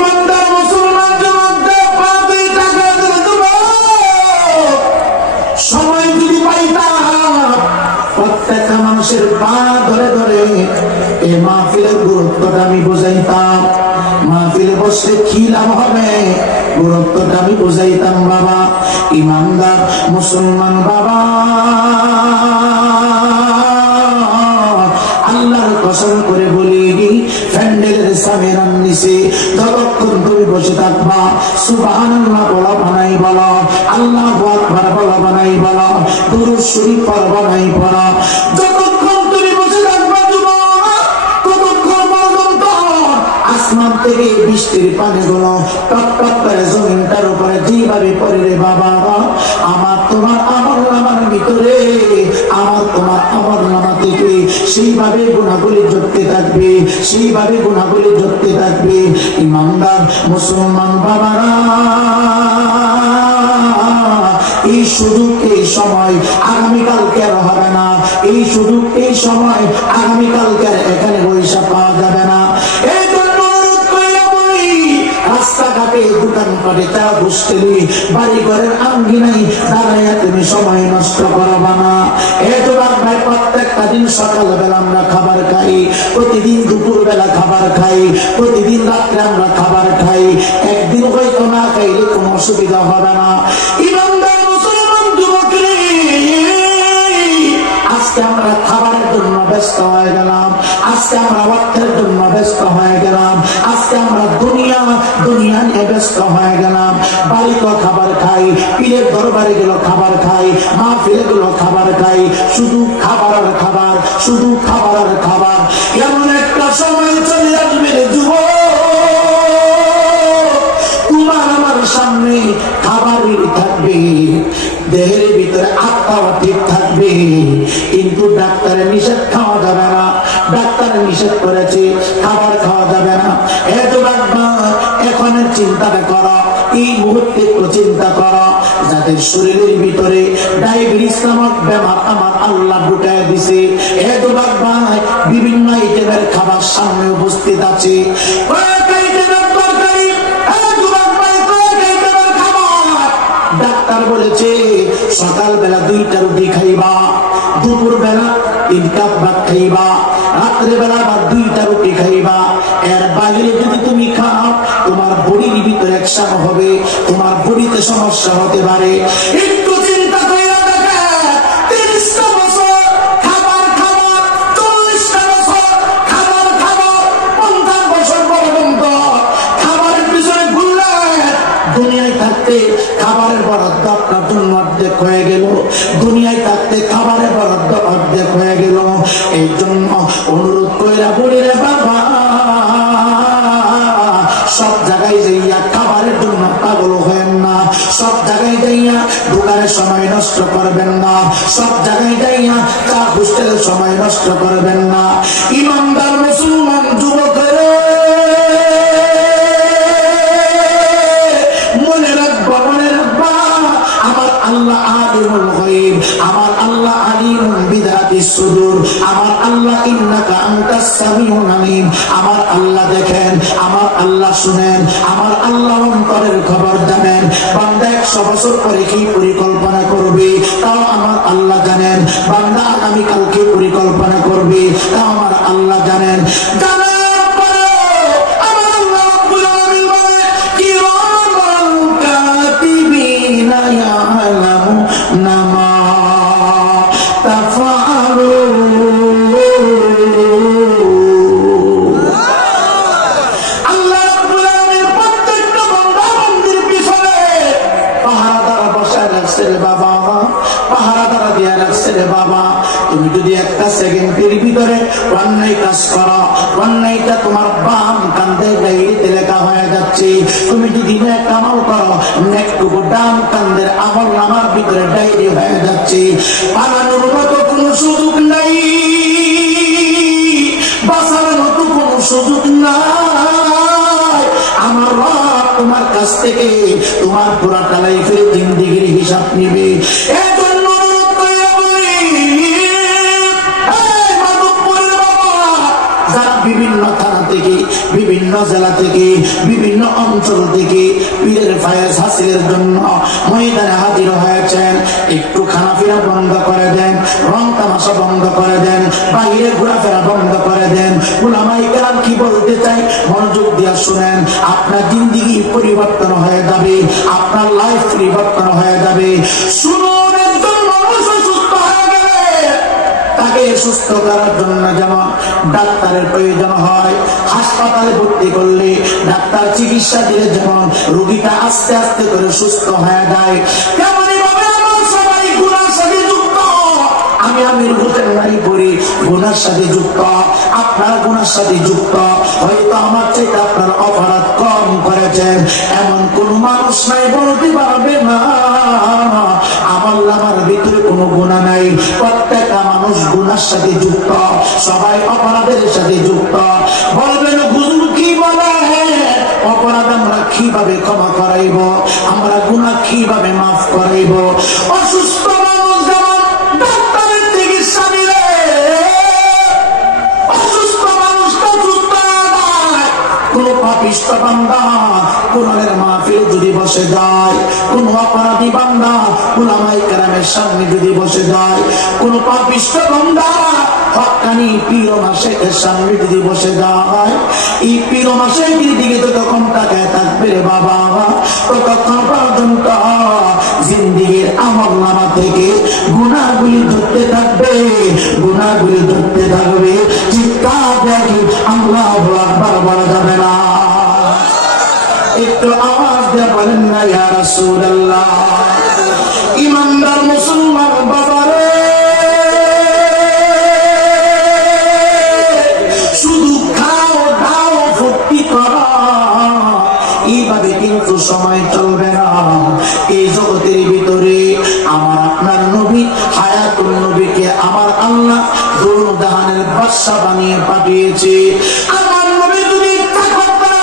ইমানদার মুসলমান জনতা পাবে টাকা দেব সময় যদি পাইতাম প্রত্যেকটা মানুষের পা ধরে ধরে এই মাহফিলের গুরুত্বটা আমি বোঝাইতাম। মাহফিলে বসলে কি লাভ হবে গুরুত্বটা আমি বোঝাইতাম। বাবা ইমানদার মুসলমান বাবা আল্লাহর কসম করে বলি প্যান্ডেলের সামেরান নিচে যতক্ষণ তুমি বসে থাকবা সুবহানাল্লাহ বলা বানাই বলো, আল্লাহু আকবার বলা বানাই বলো, দুরূদ শরীফ পড়া বানাই পড়া, যতক্ষণ তুমি বসে থাকবা ততক্ষণ পর্যন্ত আসমান থেকে বৃষ্টির পানিগুলো টপ টপ করে জমিনটার উপরে যেভাবে পড়ে রে বাবা আমার তোমার আমলনামার ভিতরে আমার তোমার আমলনামা থেকে সেইভাবে গুনাহগুলি ঝরতে থাকবে, সেইভাবে গুনাহগুলি ঝরতে থাকবে। ইমানদার মুসলমান বাবারা এই সুযোগ এই সময় আগামীকালকে আর হবে না, এই সুযোগ এই সময় আগামীকালকে আর এখানে পয়সা পাওয়া যাবে না। এই জন্য অনুরোধ করে বলি রাস্তাঘাটে দোকানপাটে চা বসতেলি বাড়ি ঘরের আঙ্গিনায় দাঁড়াইয়া তুমি সময় নষ্ট করবা না। এই তো ভাই প্রত্যেকটা দিন সকালবেলা আমরা খাবার খাই, প্রতিদিন দুপুর বেলা খাবার খাই, প্রতিদিন রাত্রে আমরা খাবার খাই, একদিন হয়তো না খাইলে কোনো অসুবিধা হবে না। ইমানদার মুসলমান যুবক রে আজকে আমরা খাবারের জন্য ব্যস্ত হয়ে গেলাম, আজকে আমরা অর্থের জন্য ব্যস্ত হয়ে গেলাম, আজকে আমরা দুনিয়া নিয়ে ব্যস্ত হয়ে গেলাম। বাড়িতে খাবার খাই, পীরের দরবারে গেল খাবার খাই, মাহফিলে গেল খাবার খাই, শুধু খাবার আর খাবার, শুধু খাবার আর খাবার। এমন একটা সময় চলে আসবে যুবক তোমার আমার সামনে খাবারই থাকবে, দেহের ভিতরে আত্মাও ঠিক থাকবে, কিন্তু ডাক্তারের নিষেধ খাওয়া যাবে না, ডাক্তার নিষেধ করেছে খাবার খাওয়া যাবে না। এত ডাক্তার এখনের চিন্তাটা করো, এই মুহূর্তে চিন্তা করো যাদের শরীরের ভিতরে ডায়াবেটিস নামক বেমার আমার আল্লাহ ঢুকায় দিছে। এত ডাক্তার বিভিন্ন আইটেমের খাবার সামনে উপস্থিত আছে, ডাক্তার বলেছে সকাল বেলা 2টা রুটি খাইবা, দুপুর বেলা 3 কাপ ভাত খাইবা, রাত্রে বেলা আবার 2টা রুটি খাইবা। এর বাইরে যদি তুমি খাও তোমার বডির ভিতরে অ্যাকশন হবে, তোমার বডিতে সমস্যা হতে পারে। একটু চিন্তা করে দেখেন 30টা বছর খাবার খাবার, 40টা বছর খাবার খাবার, 50 বছর পর্যন্ত খাবারের পিছনে ঘুরলে দুনিয়ায় থাকতে খাবারের বরাদ্দ আপনার জন্য অর্ধেক হয়ে গেল, দুনিয়ায় থাকতে খাবারের বরাদ্দ অর্ধেক হয়ে গেল। এই জন্য অনুরোধ করে বলি রে বাবা সব জায়গায় যাইয়া খাবারের জন্য পাগল হয়েন না, সব জায়গায় যাইয়া দোকানের সময় নষ্ট করবেন না, সব জায়গায় যাইয়া চা হোস্টেলের সময় নষ্ট করবেন না। ইমানদার মুসলমান যুবকের মনে রাখবা আমার আল্লাহ আলিমুল গায়ব, আমার আল্লাহ আলিমুন বিযাতিস সুদূর, আমার আল্লাহ ইন্নাকা আনতাস সামিউল আলিম। আমার আল্লাহ দেখেন, আমার আল্লাহ শুনেন, আমার আল্লাহ অন্তরের খবর জানেন। বান্দা 100 বছর পরে কি পরিকল্পনা করবে তাও আমার আল্লাহ জানেন, বান্দা আগামী কালকে পরিকল্পনা করবে তাও আমার আল্লাহ জানেন। তুমি যদি একটা সেকেন্ডের ভিতরে অন্যায় কাজ করো, অন্যায়টা তোমার বাম কান্দে ডায়েরিতে লেখা হয়ে যাচ্ছে। তুমি যদি নেক আমল করো, নেকটুকু ডান কান্দের আমলনামার ভিতরে ডায়েরি হয়ে যাচ্ছে। পালানোর মতো কোনো সুযোগ নাই, বাঁচার মতো কোনো সুযোগ নাই। আমার রব তোমার কাছ থেকে তোমার পুরাটা লাইফের জিন্দেগির হিসাব নিবে। বিভিন্ন থানা থেকে বিভিন্ন জেলা থেকে, বিভিন্ন অঞ্চল থেকে পীরের ফায়েজ হাসিলের জন্য ময়দানে হাজির হয়েছেন। একটু খানাফিরা বন্ধ করে দেন, রং তামাশা বন্ধ করে দেন, বাইরে ঘোরাফেরা বন্ধ করে দেন। উলামায়ে কেরাম কি বলতে চাই মনোযোগ দিয়ে শুনেন। আপনার জিন্দেগি পরিবর্তন হয়ে যাবে, আপনার লাইফ পরিবর্তন হয়ে যাবে। শুনুন, একজন মানুষ সুস্থ হয়ে গেলে তাকে সুস্থ করার জন্য যেমন ডাক্তারের প্রয়োজন হয়, হাসপাতালে ভর্তি করলে ডাক্তার চিকিৎসা দিলে যেমন রোগীটা আস্তে আস্তে করে সুস্থ হয়ে যায়, তেমনি ভাবে আমার সবাই গুনার সাথে যুক্ত। আমি আমির হোসেন নারী পড়ি গুনার সাথে যুক্ত, আপনার গুনার সাথে যুক্ত। হয়তো আমার চাইতে আপনার অপরাধ কম করেছেন এমন কোন মানুষ নাই বলতে পারবে না আমার নামার ভিতরে কোনো গুনাহ নাই। প্রত্যেকটা মানুষ গুনার সাথে যুক্ত, সবাই অপরাধের সাথে যুক্ত। বলবেন হুজুর কি বলে, অপরাধ আমরা কিভাবে ক্ষমা করাইব, আমরা গুনাহ কিভাবে মাফ করাইব? অসুস্থ মানুষ যেমন ডাক্তারের চিকিৎসা দিলে অসুস্থ মানুষটা সুস্থ হয়ে যায়। কোন পাপিষ্ঠ বান্দা কোরআনের মাহফিলে যদি বসে যায়, কোন অপরাধী বান্দা উলামায়ে কেরামের সামনে যদি বসে যায়, কোন পাপিষ্ঠ বান্দা হক্কানি পীর মাশায়েখের সামনে যদি বসে যায়, এই পীর মাশায়েখের দিকে যতক্ষণ তাকায় থাকবে রে বাবা, ততক্ষণ পর্যন্ত জিন্দেগির আমলনামা থেকে গুনাহগুলি ধরতে থাকবে, গুনাহগুলি ধরতে থাকবে। চিৎকার দিয়ে আল্লাহু আকবার বলা যাবে না? একটু আওয়াজ দিয়ে বলেন না ইয়া রাসূলুল্লাহ। ইমানদার মুসলমান বাবারে, শুধু খাও দাও ফুর্তি করো, এইভাবে কিন্তু সময় চলবে না। এই জগতের ভিতরে আমার আপনার নবী হায়াতুন নবীকে আমার আল্লাহ দোনো জাহানের বাদশা বানিয়ে পাঠিয়েছে। আমার নবী যদি ইচ্ছা করতে না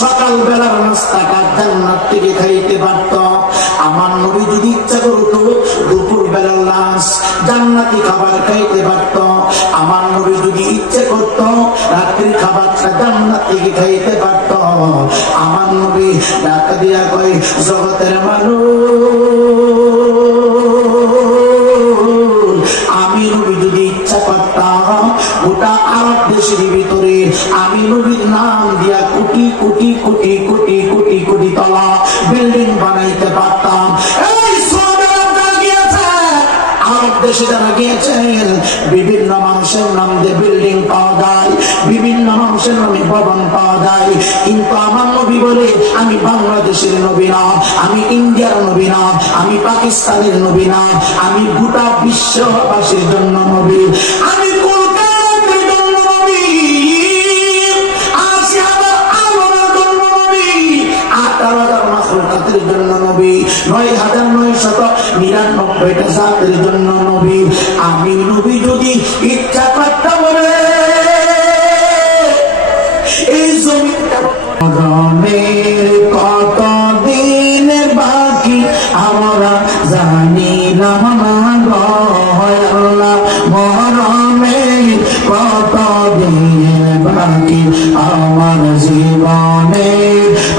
সকাল বেলার নাস্তাটা জান্নাত থেকে খাইতে পারত। আমার নবী যদি ইচ্ছা করতো দুপুর বেলার লাঞ্চ জান্নাতি খাবার খাইতে পারত। আমার নবী যদি ইচ্ছে করত রাত্রির খাবারটা জান্নাত থেকে খাইতে পারত। আমার নবী ডাক দিয়া কয়, জগতের মানুষ, আমি নবী যদি ইচ্ছা করতাম গোটা আরব দেশের ভিতরে আমি নবীর নাম দিয়া কোটি কোটি কোটি কোটি কোটি কোটি তলা বিল্ডিং বানাইতে পারতাম। আরব দেশে যারা গিয়েছেন বিভিন্ন মানুষের নাম দিয়ে বিল্ডিং পাওয়া যায়, বিভিন্ন মানুষের নামে ভবন পাওয়া যায়, কিন্তু আমার নবী বলে আমি বাংলাদেশের নবী না, আমি ইন্ডিয়ার নবী না, আমি পাকিস্তানের নবী না, আমি গোটা বিশ্ববাসীর জন্য নবী, আমি কলকাতার জন্য নবী, ৮০,০০০ আলমের জন্য নবী, ১৮,০০০ মাখলুকাতের জন্য নবী, ৯,৯৯৯টা জাতের জন্য নবী। আমি নবী যদি ইচ্ছা করতাম বলে এই জমিটা কত দিন বাকি আমরা জানিলাম না আল্লাহ, মরণের কত দিন বাকি আমার জীবনে,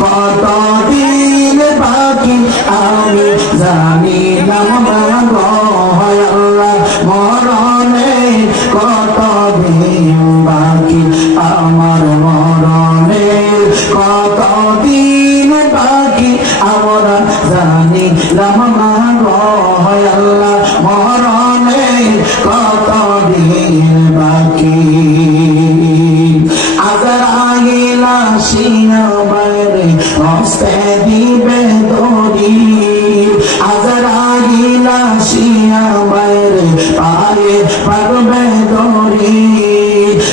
কত দিন বাকি আমি জানিলাম না আল্লাহ, মরণের কত দিন বাকি আমার, মরণের কত দিন বাকি আমরা জানিলাম না আল্লাহ, মরণের কত দিন বাকি। আজরাইল আসিয়া বাইরে হস্তে দিবে দড়ি, আজরাইল আসিয়া বাইরে পায়ে পারবে দড়ি,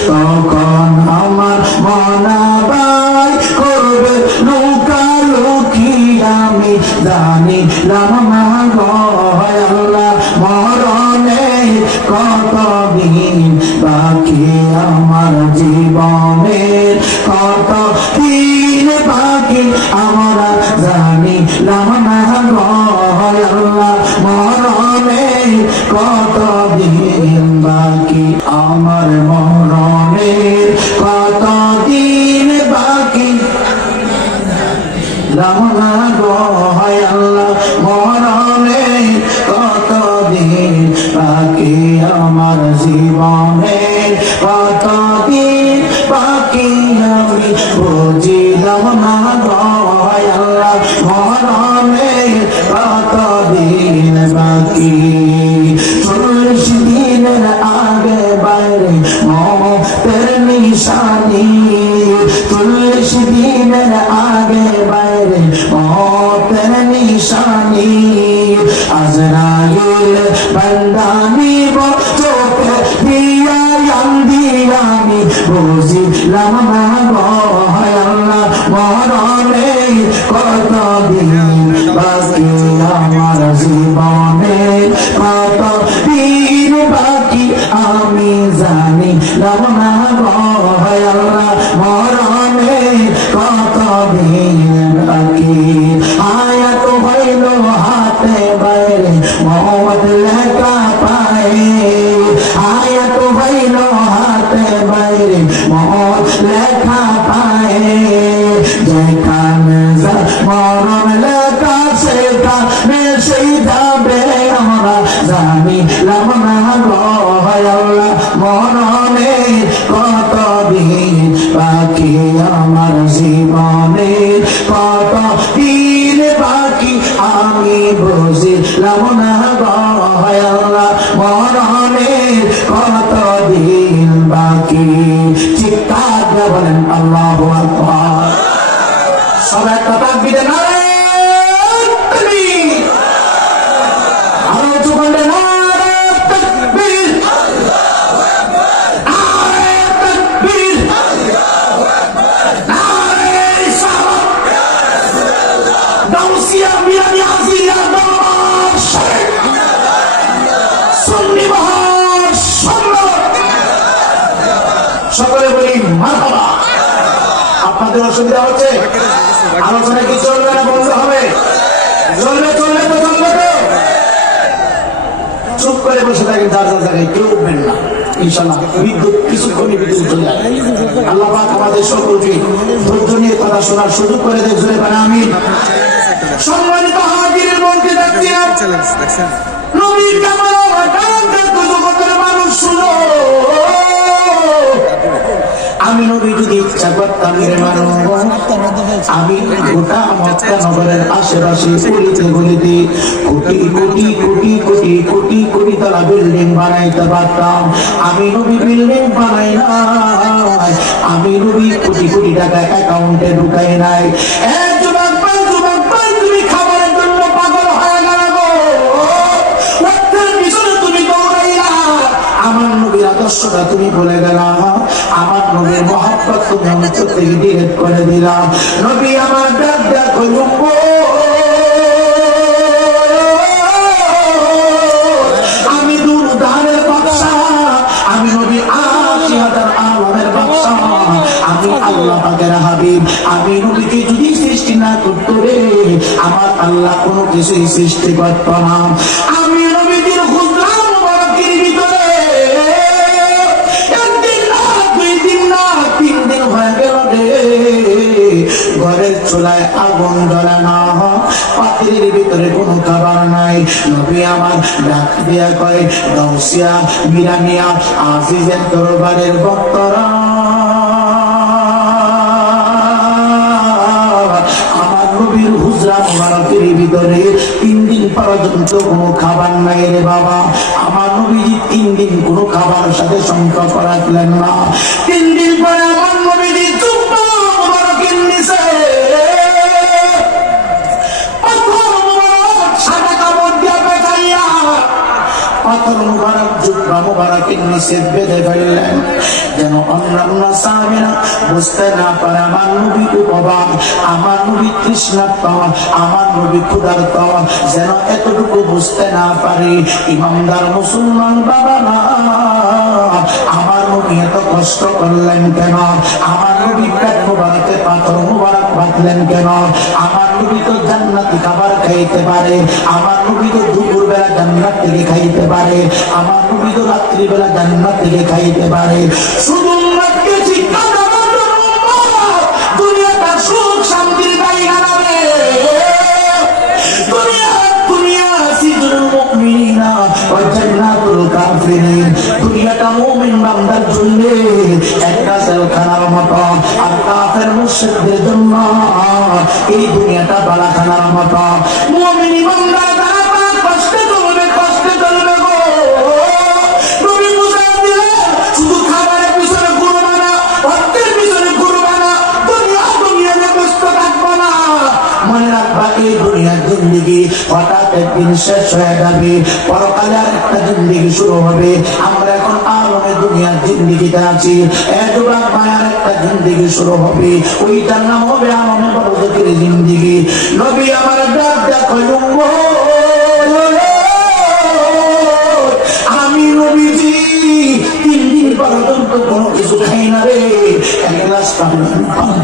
তখন আমার মনাবাই করবে লুকালুকি আমি জানিলাম না আল্লাহ, মরণের কত দিন বাকি আমার জীবনের, কত দিন বাকি আমরা জানিলাম না আল্লাহ, মরণের কত দিন মরণের কতদিন বাকি রমনা গো হায় আল্লাহ মরণের কতদিন বাকি আমার জীবনের কতদিন বাকি আমি বুঝিলাম না গো হায় আল্লাহ মরণের কতদিন বাকি 40 দিনের আগে বাইরে মৌতের নিশানি 40 দিনের আগে বাইরে মৌতের নিশানি আজরাইল বান্দা নিব চোখে দিয়া আমি বুঝিলাম না গো হায় আল্লাহ মরণের কতদিন বাকি আমার জীবনের কতদিন বাকি আমি জানিলাম না গো হায় আল্লাহ মরণের কতদিন বাকি আয়াত হইল হাতে বাইরে মওত লেখা পায়ে আয়াত হইল হাতে বাইরে মওত লেখা পায়ে যেখানে মরণ লেখা সেখানে সেই যাবে আমরা জানিলাম না গো হায় আল্লাহ মরণের কতদিন বাকি আমার জীবনের কতদিন বাকি আমি বুঝিলাম না গো হায় আল্লাহ মরণের কতদিন বাকি চিৎকার দিয়ে বলেন আল্লাহু আকবার সবাই কথা বিদে না আরো চুকান্ডে না সকলে বলি মারহাবা। আপনাদের অসুবিধা হচ্ছে? আলোচনা কি চলবে না বলতে হবে? চলবে চলবে তো চলবে তো। চুপ করে বসে থাকেন যার যার জায়গায়, কেউ উঠবেন না ইনশাআল্লাহ। বিদ্যুৎ কিছুক্ষণই বিদ্যুৎ চলে যাবে। আল্লাহ পাক আমাদের সকলকে ধৈর্য নিয়ে কথা শোনার সুযোগ করে দেয়। জোরে বলেন আমিন। সম্মানিত হাজিরের মধ্যে দেখছি নবীর কামাল জগতের মানুষ শুনো, আমি নবী যদি ইচ্ছা করতাম রে মানুষ আমি গোটা মক্কা নগরের আশেপাশে গলিতে গলিতে কোটি কোটি কোটি কোটি কোটি কোটি তলা বিল্ডিং বানাইতে পারতাম। আমি নবী বিল্ডিং বানাই নাই, আমি নবী কোটি কোটি টাকা অ্যাকাউন্টে ঢুকাই নাই। তুমি খাবারের জন্য পাগল হয়ে গেল গো, অর্থের পিছনে তুমি দৌড়াইলা, আমার নবীর আদর্শটা তুমি বলে গেলাম, আমার নবীর মহব্বত তুমি অন্তর থেকে ডিলেট করে দিলাম। নবী আমার ডাক দেখো আমি দুর্ধানের বাদশা, আমি নবী ৮০,০০০ আলমের বাদশা, আমি আল্লাহ পাকের হাবিব। আমি নবীকে যদি সৃষ্টি না করতো রে আমার আল্লাহ কোনো কিছুই সৃষ্টি করত না। আমি নবীদের খুঁজলাম মুবারকের ভিতরে, একদিন না ২ দিন না ৩ দিন হয়ে গেল রে, ঘরের চুলায় আগুন জ্বলে না, পাত্রের ভিতরে কোনো খাবার নাই। নবী আমার ডাক দিয়া কয় গাউসিয়া মিরানিয়া আজিজের দরবারের ভক্তরা, আমার নবীর হুজরা মুবারকের ভিতরে ৩ দিন পর্যন্ত কোনো খাবার নাই রে বাবা। আমার নবীজি ৩ দিন কোনো খাবার সাথে সম্পর্ক রাখলেন না। ৩ দিন পরে আমার নবীজি জুব্বা মুবারকের নিচে পাথর মুবারক সাদা কাপড় দিয়া পেঁচাইয়া পাথর মুবারক জুব্বা মুবারকের নিচে বেঁধে ফেললেন, যেন অন্যান্য সাহাবীরা বুঝতে না পারে আমার নবী উপবাস, আমার নবী তৃষ্ণার্ত, আমার নবী ক্ষুধার্ত, যেন এতটুকু বুঝতে না পারে। ইমানদার মুসলমান বাবা না, আমার নবী এত কষ্ট করলেন কেন? আমার নবী পেট মুবারকে পাথর মুবারক বাঁধলেন কেন? আমার নবী তো জান্নাতি খাবার খাইতে পারে, আমার নবী তো দুপুরবেলা জান্নাত থেকে খাইতে পারে, আমার নবী তো রাত্রিবেলা জান্নাত থেকে খাইতে পারে। শুধু উম্মতকে শিক্ষা দেওয়ার জন্য দুনিয়াটা সুখ শান্তির জায়গা নামে। দুনিয়াটা মুমিন বান্দার জন্য একটা জেলখানার মতো, আর কাফের মুশরিকদের জন্য এই দুনিয়াটা বালাখানার মতো। মুমিন বান্দা যারা কষ্টে চলবে গো, নবী বুঝাই দিলেন শুধু খাবারের পিছনে ঘুরবা না, অর্থের পিছনে ঘুরবা না, দুনিয়াতে ব্যস্ত থাকবো না। মনে রাখবা এই দুনিয়ার জিন্দেগি হঠাৎ একদিন শেষ হয়ে যাবে, পরকালে আর একটা জিন্দেগি শুরু হবে। আমরা এখন আলমে দুনিয়ার জিন্দেগিতে আছি, একবার মায়ার একটা জিন্দেগি শুরু হবে, ওইটার নাম হবে আলমে বরকতের জিন্দেগি। নবী আমার ডাক দেখো আমি নবীজি 3 দিন পর্যন্ত কোনো কিছু খাই না রে, এক গ্লাস পান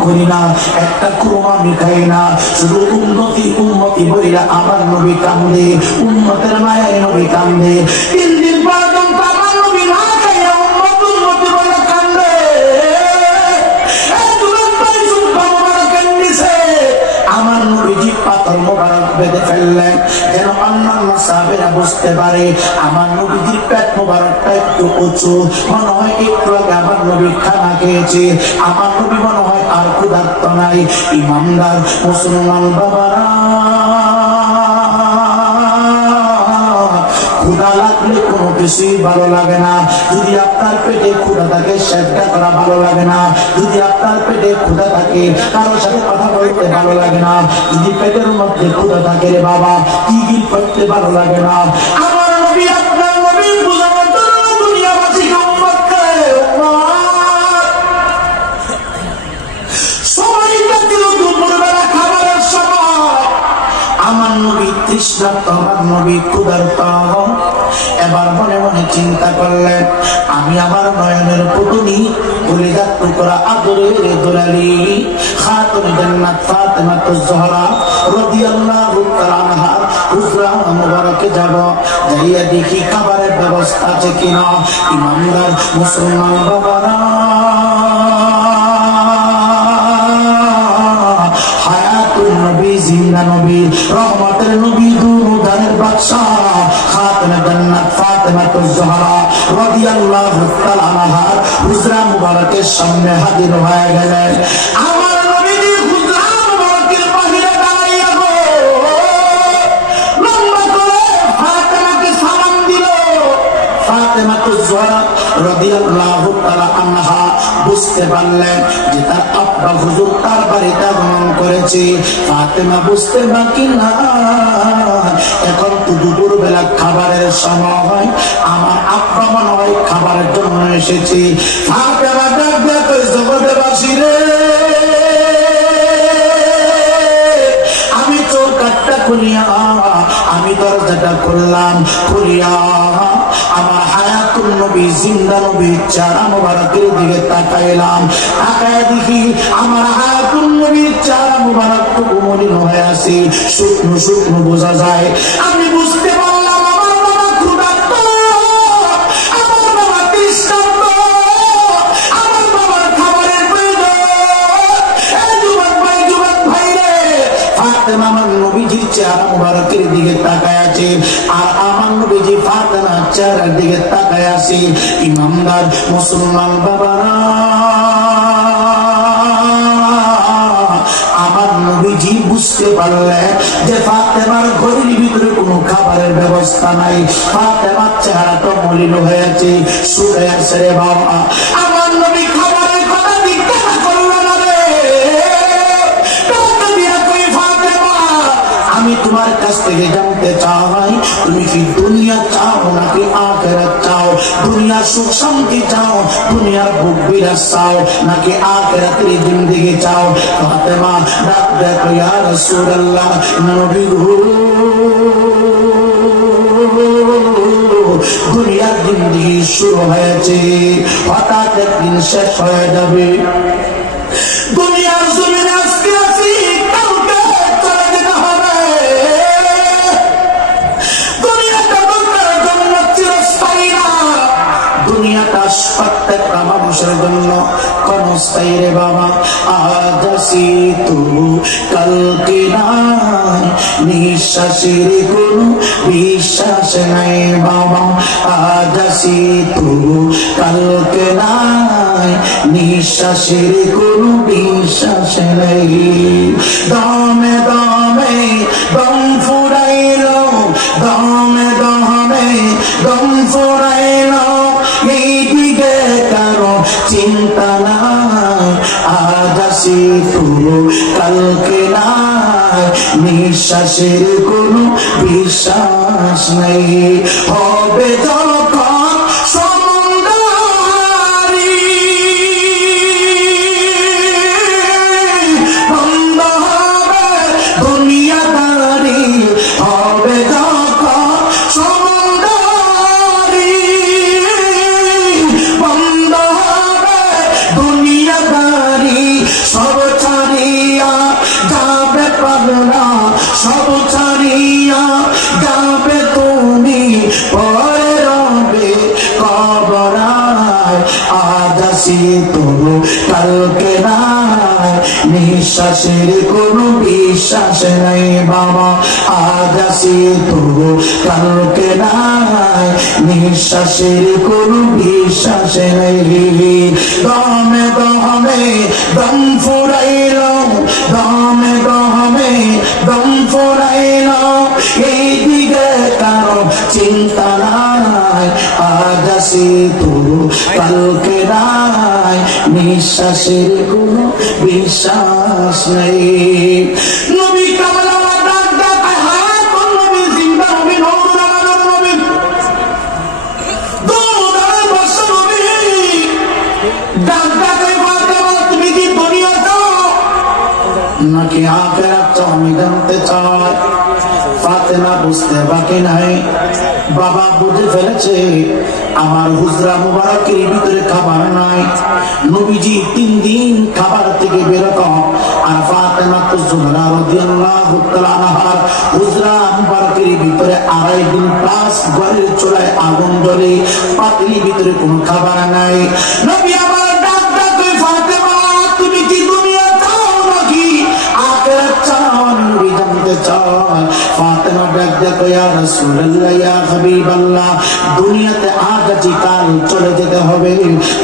করি না, একটা খুরমা আমি খাই না, শুধু উম্মতি বইলা আমার নবী কান্দে, উম্মতের মায়ায় নবী কান্দে। 3 দিন পর্যন্ত আমার নবী না খাইয়া উম্মতি বইলা কান্দে। আমার নবীজি পাথর মোবারক বেঁধে ফেললেন যেন অন্যান্য সাহাবীরা বুঝতে পারে আমার নবীজির পেট মোবারকটা একটু উঁচু, মনে হয় একটু আগে আমার নবী খানা খেয়েছে, আমার নবী মনে হয় আর ক্ষুধার্ত নাই। ইমানদার মুসলমান বাবারা, ক্ষুধা লাগলে কোনো কিছুই ভালো লাগে না। যদি আপনার পেটে ক্ষুধা থাকে সেটা করা ভালো লাগে না, যদি আপনার পেটে ক্ষুধা থাকে কারোর সাথে কথা বলতে ভালো লাগে না, যদি পেটের মধ্যে ক্ষুধা থাকে রে বাবা কি করতে ভালো লাগে না। আমার নবী আপনার নবী বুঝানোর জন্য দুনিয়াবাসীকে উম্মতকে সময়টা দিল দুপুরবেলা খাবারের সময়। আমার নবী তৃষ্ণার্ত, আমার নবী ক্ষুধার্ত। এবার মনে মনে চিন্তা করলেন আমি আমার নয়নের পুতুলি কলিজার টুকরা আদরের দুলালি খাতুনে জান্নাত ফাতেমাতুজ জোহরা রাদিয়াল্লাহু তাআলা আনহা হুজরা মুবারকে যাব, যাইয়া দেখি খাবারের ব্যবস্থা আছে কিনা। ইমানদার মুসলমান বাবারা, হায়াতুন নবী, জিন্দা নবী, রহমতের নবী, দুরুদানের বাদশা খাতুনে জান্নাত ফাতেমাতুজ জোহরা রাদিয়াল্লাহু তাআলা আনহা হুজরা মুবারকের সামনে হাজির হয়ে গেলেন। আমার নবীজি হুজরা মুবারকের বাহিরে দাঁড়াইয়া গো লম্বা করে ফাতেমাকে সালাম দিল। ফাতেমাতুজ জোহরা রাদিয়াল্লাহু তাআলা আনহা বুঝতে পারলেন যে তার আব্বা হুজুর তার বাড়িতে আগমন করেছে। ফাতেমা বুঝতে বাকি না, এখন তো দুপুর বেলা খাবারের সময়, আমার আব্বা মনে হয় খাবারের জন্য এসেছে। ফাতেমা ডাক দিয়ে কই জগৎবাসী রে, আমি চৌকাঠটা খুলিয়া, আমি দরজাটা খুললাম, খুলিয়া আমার হায়াতুন নবী, জিন্দা নবী চেহারা মুবারকের দিকে তাকাইলাম। তাকায় দেখি আমার হায়াতুন নবীর চেহারা মুবারক টুকু মলিন হয়ে আছে, শুকনো শুকনো বোঝা যায়। আমি বুঝতে পারলাম আমার বাবা ক্ষুধার্ত, আমার বাবা তৃষ্ণার্ত, আমার বাবার খাবারের প্রয়োজন। এই যুবক ভাই রে, ফাতেমা আমার নবীজির চেহারা মুবারকের দিকে তাকায় আছে, আর আমার নবীজি ফাতেমার চেহারার দিকে তাকায় আছে। ইমানদার মুসলমান বাবারা, আমার নবীজি বুঝতে পারলেন যে ফাতেমার ঘরের ভিতরে কোনো খাবারের ব্যবস্থা নাই, ফাতেমার চেহারা তো মলিন হয়েছে, শুয়ে আছে রে বাবা। আমার নবী খাবারের কথা জিজ্ঞাসা করলো না রে, আমি তোমার কাছ থেকে জানতে চাই তুমি কি দুনিয়া চাও নাকি আখিরাত চাও, দুনিয়ার সুখ শান্তি চাও, দুনিয়ার ভোগ বিলাস চাও নাকি আখিরাতের জিন্দেগি চাও। ফাতেমা ডাক দেখো ইয়া রাসূলুল্লাহ, নবী গো দুনিয়ার জিন্দেগি শুরু হয়েছে, হঠাৎ একদিন শেষ হয়ে যাবে। দুনিয়ার জমিনে আজকে আছি কালকে চলে জন্য ক্ষণস্থায়ী রে বাবা। আজ আসি তবু কালকে নাই, নিঃশ্বাসের কোনো বিশ্বাস নাই বাবা। আজ আসি তবু কালকে নাই, নিঃশ্বাসের কোনো বিশ্বাস নাই। দমে দমে দম ফুরাইলো, দমে দমে দম ফুরাইলো, এইদিকে কারো চিন্তা নাই। আজ আসি তবু কালকে নাই, নিঃশ্বাসের কোনো বিশ্বাস নাই। হবে যখন সমুদ্রী বন্ধ হবে দুনিয়াদারি, হবে যখন সমুদ্রী বন্ধ হবে দুনিয়াদারি, সব ছাড়িয়া যাবে পাগলা, সব ছাড়িয়া যাবে তুমি, পরে রবে কবরায়। আজ আসি তবু কালকে নাই, নিঃশ্বাসের কোনো বিশ্বাস নাই বাবা। আজ আসি তবু কালকে নাই, নিঃশ্বাসের কোনো বিশ্বাস নাই। দমে দমে দম ফুরাইলো, দমে দমে দম ফুরাইলো, এইদিকে কারো চিন্তা নাই। আজ আসি তবু কালকে নাই, নিঃশ্বাসের কোনো বিশ্বাস নাই। নবী কামলা ডাক ডাক হায় কোন নবী জিন্দা নবী নবী নবী দুদার বস নবী ডাক ডাক ফাতেমা তুমি কি দুনিয়া চাও নাকি আখিরাত চাও আমি জানতে চাই। ফাতেমা বুঝতে বাকি নাই, বাবা বুঝে ফেলেছে আমার হুজরা মুবারকের ভিতরে খাবার নাই। নবীজি 3 দিন খাবার থেকে বেরোত, আর ফাতেমা তুজুহরা রাদিয়াল্লাহু তাআলা আনহার হুজরা মুবারকের ভিতরে 2.5 দিন প্লাস ঘরের চুলায় আগুন জ্বলে, পাতিলের ভিতরে কোনো খাবার নাই। নবী আমার ডাক ডাক ফাতেমা তুমি কি দুনিয়া চাও নাকি আখিরাত চাও? নবী জানতে চান। ফাতেমা ডাক ডাক ইয়া রাসূলুল্লাহ ইয়া হাবিবাল্লাহ, দুনিয়াতে আজ আছি কাল চলে যেতে হবে।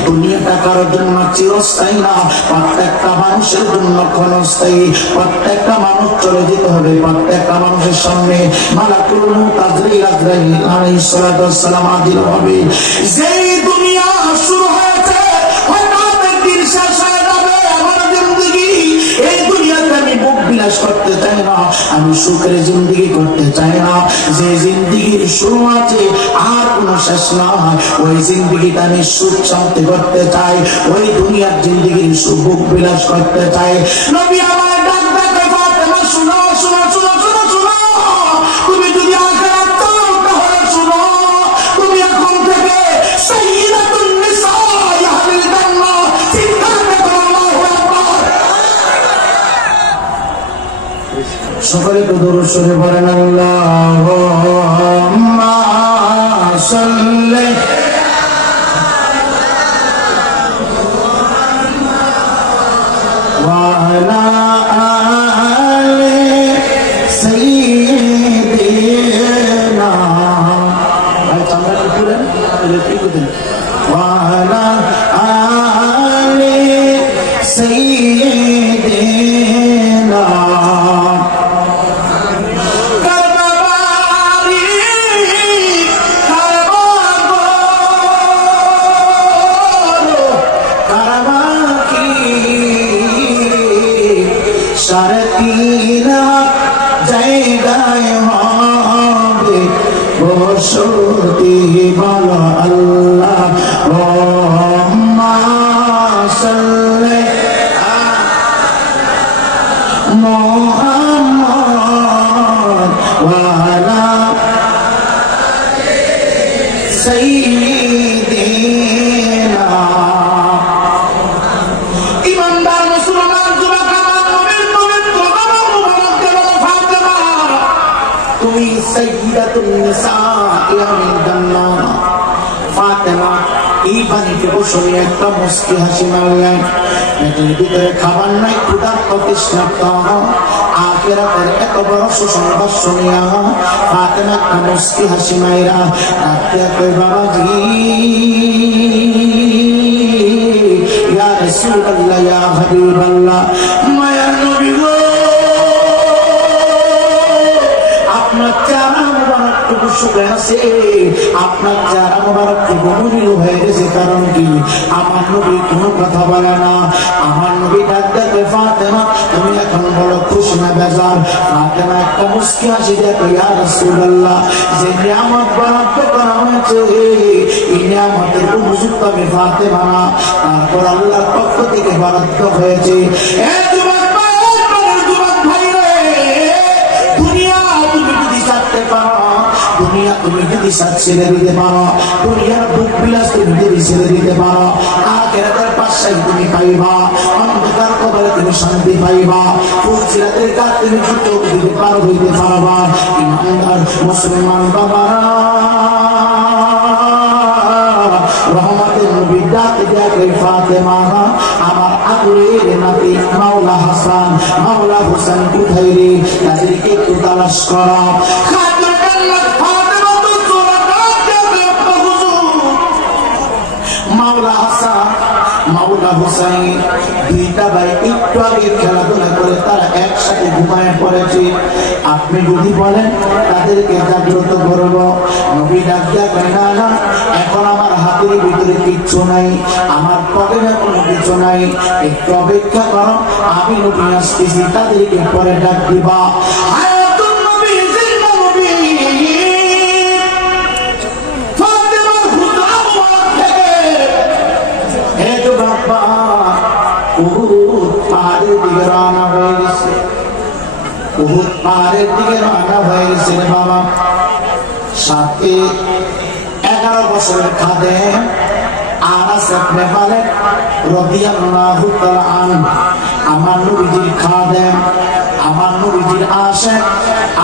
দুনিয়াটা কারোর জন্য চিরস্থায়ী না, প্রত্যেকটা মানুষের জন্য ক্ষণস্থায়ী। প্রত্যেকটা মানুষ চলে যেতে হবে, প্রত্যেকটা মানুষের সামনে মালাকুল মউত আজরাইল আলাইহিস সালাতু ওয়াস সালাম হাজির হবে। যেই দুনিয়া শুরু হয়েছে হঠাৎ একদিন শেষ হয়ে যাবে আমার জিন্দেগি। এই দুনিয়াতে আমি ভোগ বিলাস করতে চাই না, আমি সুখের জিন্দেগি করতে চাই না। যে জিন্দেগির শুরু আছে আর কোনো শেষ নাই, ওই জিন্দেগিতে আমি সুখ শান্তি করতে চাই, ওই দুনিয়ার জিন্দেগির সুখ বিলাস করতে চাই। নবী আমার ডাক ডাকে ফাতেমা শুনো শুনো শুনো শুনো শুনো, তুমি যদি আখিরাত চাও তাহলে শুনো, তুমি এখন থেকে সাইয়্যিদাতুন নিসা আহলিল জান্নাহ চিৎকার করে আল্লাহু আকবার। সকলে তো দরুদ শরীফ পড়েন আল্লাহুম্মা সাল্লি ওয়া আলা আলি সাইয়্যিদিনা ওয়া আলা আলি সাইয়্যিদিনা জায়গায় হবে বসতি বলো আল্লাহুম্মা সাল্লি আলা মুহাম্মাদ ওয়া আলা সাইয়্যিদিনা। ইমানদার মুসলমান যুবক আমার নবীর পবিত্র নাম মুবারককে বলো ফাতেমা তুমি সাইয়্যিদাতুন নিসা আহলিল জান্নাহ। ফাতেমা এই পানিতে বসে একটা মুস্কি হাসি মারলেন। পেটের ভিতরে খাবার নাই, ক্ষুধার্ত তৃষ্ণার্ত, আখিরাতের এত বড় সুসংবাদ শুনিয়া ফাতেমা একটা মুস্কি হাসি মাইরা ডাকতে কই, বাবাজি ইয়া রাসূলুল্লাহ, ইয়া হাবিবাল্লাহ, মায়ার নবী গো, আপনার চেহারা মুবারকটুকু শুকে আছে, আপনার চেহারা মুবারকটুকু মলিন হয়ে গেছে। কারণ কি? আমার নবী কোনো কথা বলে না। আমার নবী ডাক দেখে, ফাতেমা তুমি এখন বড় খুশি না বেজার? ফাতেমা একটা মুস্কি হাসি দেখে, ইয়া রাসূলুল্লাহ, যে নিয়ামত বরাদ্দ করা হয়েছে এই নিয়ামতের উপযুক্ত আমি ফাতেমা না, তারপর আল্লাহর পক্ষ থেকে বরাদ্দ হয়েছে। দুনিয়া তুমি যদি সাথ ছেড়ে দিতে পারো, দুনিয়ার বুক বিলাস তুমি যদি ছেড়ে দিতে পারো, আখিরাতের পাশায় তুমি পাইবা, অন্ধকার কবরে তুমি শান্তি পাইবা, ফুলসিরাতের কাজ তুমি চোখ দিতে পারো, হইতে পারবা। ইমানদার মুসলমান বাবারা, রহমতের নবী ডাক দেখে, ফাতেমা আমার আদরের নাতি মাওলা হাসান মাওলা হোসেন কোথায় রে? তাদেরকে একটু তালাশ করা। মাওলা হাসান মাওলা হোসেন দুইটা ভাই একটু আগে খেলাধুলা করে তারা একসাথে ঘুমায় পড়েছে। আপনি যদি বলেন তাদেরকে জাগ্রত করব, নবী ডাক দেয়, না না, এখন আমার হাতের ভিতরে কিচ্ছু নাই, আমার পকেটে কোনো কিছু নাই, একটু অপেক্ষা করো, আমি নবী আসতেছি, তাদেরকে পরে ডাক দিবা। পাহাড়ের দিকে রওনা হয়ে গেছে, উহুদ পাহাড়ের দিকে রওনা হয়ে গেছে বাবা। সাথে 11 বছরের খাদেম আনাস ইবনে মালিক রাদিয়াল্লাহু তাআলা আনহু, আমার নবীজির খাদেম, আমার নবীজির আশিক,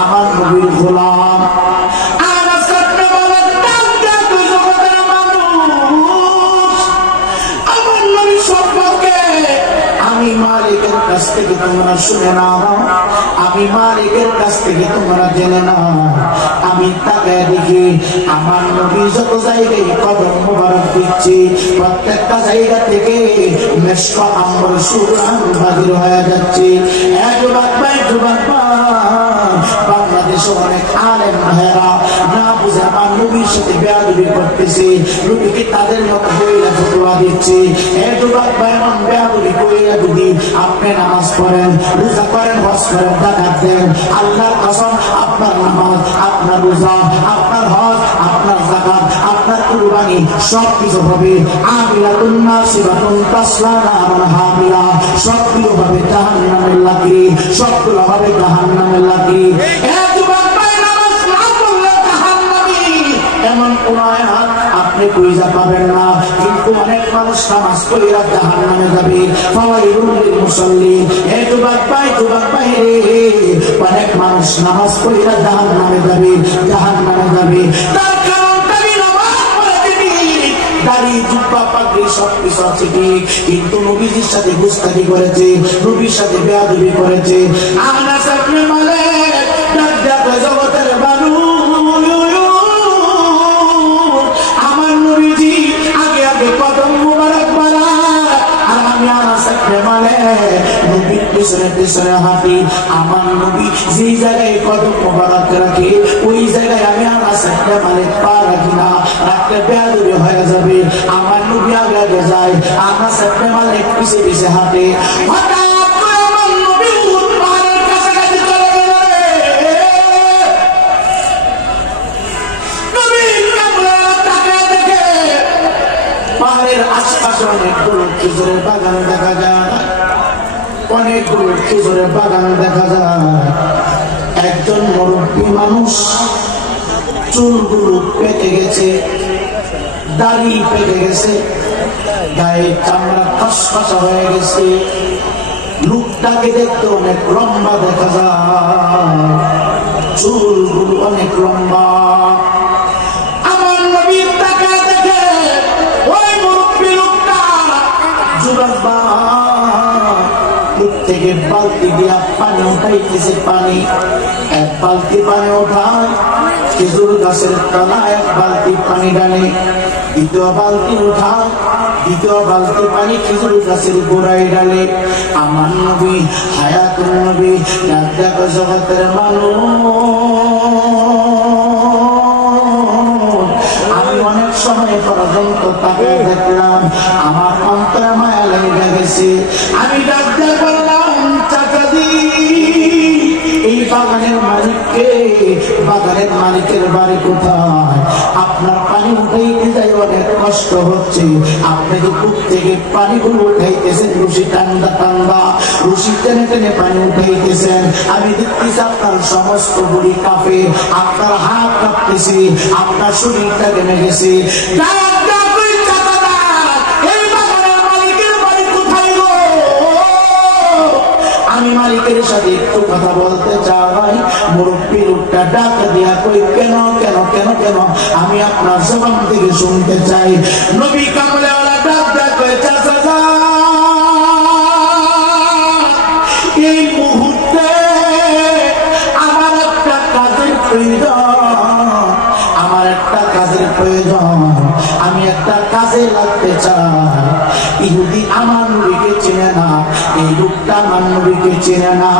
আমার নবীর গোলাম। আনাস ইবনে মালিক জগতের মানুষ, আমার নবী সম্পর্কে আমি মালিকের কাছ থেকে তোমরা শুনে নাও, আমি মালিকের কাছ থেকে তোমরা জেনে নাও। আমি তাকে দেখি আমার নবী যত জায়গায় কদম মোবারক দিচ্ছি, প্রত্যেকটা জায়গা থেকে মেশক আম্বর সুরান বাহির হয়ে যাচ্ছে। বাংলাদেশে অনেক আলেম ভাইরা না বুঝে আমার নবীর সাথে বেয়াদবি করতেছে, নবীকে তাদের মতো বইরা ফতোয়া দিচ্ছে। বেয়াদবি কইরা যদি আপনি নামাজ পড়েন, রোজা করেন, হজ করেন, যাকাত দেন, আল্লাহর কসম আপনার নামাজ, আপনার রোজা, আপনার হজ, আপনার যাকাত, আপনার কুরবানি সবকিছু হবে আমিলাতুন নাসিবাতুন তাসলা নারান হামিলা, সবগুলো হবে জাহান্নামের লাকড়ি, সবগুলো হবে জাহান্নামের লাকড়ি। এমন কোন আয়াত আপনি কইজা পাবেন না, কিন্তু অনেক মানুষ নামাজ পড়িয়া জাহান্নামে যাবে। ফাওয়াইলুল লিল মুসাল্লিন, এই যুবক ভাই রে, অনেক মানুষ নামাজ পড়িয়া জাহান্নামে যাবে, জাহান্নামে যাবে। তার কারণ তারই নামাজ পড়ে দিবি, দাড়ি জুব্বা পাগড়ি সবকিছু আছে ঠিক, কিন্তু নবীজির সাথে গুস্তাখি করেছে, নবীর সাথে বেয়াদবি করেছে। আনাস ইবনে মালিক ডাক দেয়, জগতের মানুষ, কদম মুবারক বাড়া, আর আমি আনাস ইবনে মালিক নবীর পিছনে পিছনে হাঁটি। আমার নবী যে জায়গায় কদম মুবারক রাখে, ওই জায়গায় আমি আনাস ইবনে মালিক পা রাখি না, রাখলে বেয়াদবি হয়ে যাবে। আমার নবী আগে আগে যায়, আনাস ইবনে মালিক পিছে পিছে হাঁটে। পাহাড়ের আশপাশে অনেকগুলো খেজুরের বাগান দেখা যায়, অনেকগুলো খেজুরের বাগান দেখা যায়। একজন মুরব্বী মানুষ, চুলগুলো পেকে গেছে, দাড়ি পেকে গেছে, গায়ে চামড়া খসখসা হয়ে গেছে, লোকটাকে দেখতে অনেক লম্বা দেখা যায়, চুলগুলো অনেক লম্বা। আমার নবীর তাকে দেখে ওই বাবা থেকে বালতি দিয়া পানি উঠাইতেছে, পানি এক বালতি পানি ওঠায়, খেজুর গাছের তলায় এক বালতি পানি ডালে, দ্বিতীয় বালতি উঠায়, দ্বিতীয় বালতি পানি খেজুর গাছের গোড়ায় ডালে। আমার নবী হায়াতুন নবী ডাক দেখো জগতের মানুষ, আমি অনেক সময় পর্যন্ত তাকে দেখলাম, আমার অন্তরে মায়া লেগে গেছে। আমি ডাক দিয়ে বললাম, চাচাজি এই বাগানের মালিককে, বাগানের মালিকের বাড়ি কোথায়? আপনার পানি উঠাইতে যাই অনেক কষ্ট হচ্ছে, আপনি যে কূপ থেকে পানিগুলো উঠাইতেছেন রশি টান্দা টান্দা, রশি টেনে টেনে পানি উঠাইতেছেন, আমি দেখতেছি আপনার সমস্ত বডি কাঁপে, আপনার হাত কাঁপতেছে, আপনার শরীরটা ঘেমে গেছে। আমি মালিকের সাথে একটু কথা বলতে চাই। মুরব্বী লোকটা ডাক দিয়া কই, কেন কেন কেন কেন, আমি আপনার জবান থেকে শুনতে চাই। নবী কামলেওয়ালা ডাক দিয়া কই, চাচা এই মুহূর্তে আমার একটা কাজের প্রয়োজন, আমার একটা কাজের প্রয়োজন, আমি একটা কাজে লাগতে চাই। ইহুদি আমার নবীকে চেনে না, এই লোকটা আমার নবীকে চেনে না।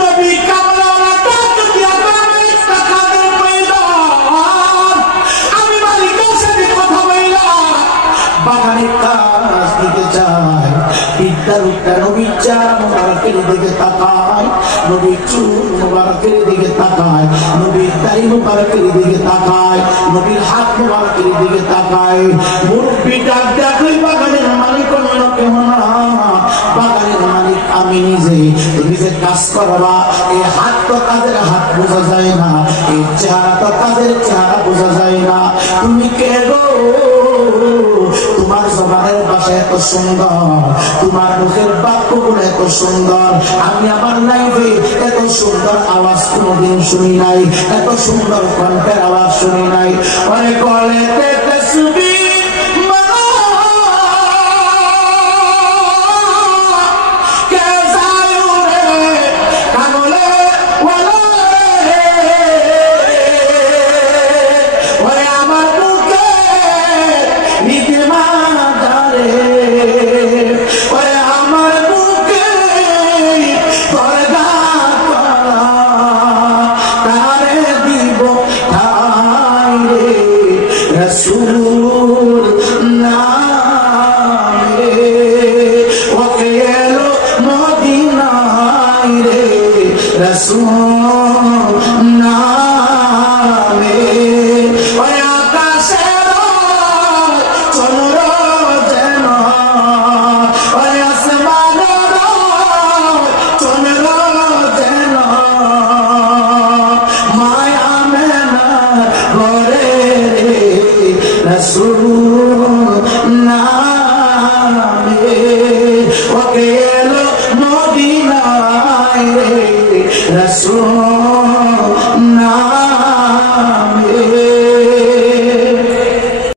নবী কামলেওয়ালা ডাক দিয়া কই, একটা কাজের প্রয়োজন, আমি মালিকের সাথে কথা বললাম, বাগানের কাজ দিতে চাই। বিদ্যার লোকটা নবীর চেহারা মোবারকের দিকে তাকায়, নবীর চুল মোবারকের দিকে তাকায়, নবীর দাড়ি মোবারকের দিকে তাকায়, নবীর হাত মোবারকের দিকে তাকায়। মুরব্বী ডাক দেয়া কই, বাগানের মালিক অন্য কেউ না, বাগানের মালিক আমি নিজে। তুমি যে কাজ করবা, এই হাত তো কাজের হাত বোঝা যায় না, এই চেহারা তো কাজের চেহারা বোঝা যায় না। তুমি কে গো? তোমার জবানের ভাষা এত সুন্দর, তোমার মুখের বাক্যগুলো এত সুন্দর, আমি আমার লাইফে এত সুন্দর আওয়াজ কোনোদিন শুনি নাই, এত সুন্দর কণ্ঠের আওয়াজ শুনি নাই। অনেক গলেতে তসবিহ Rasul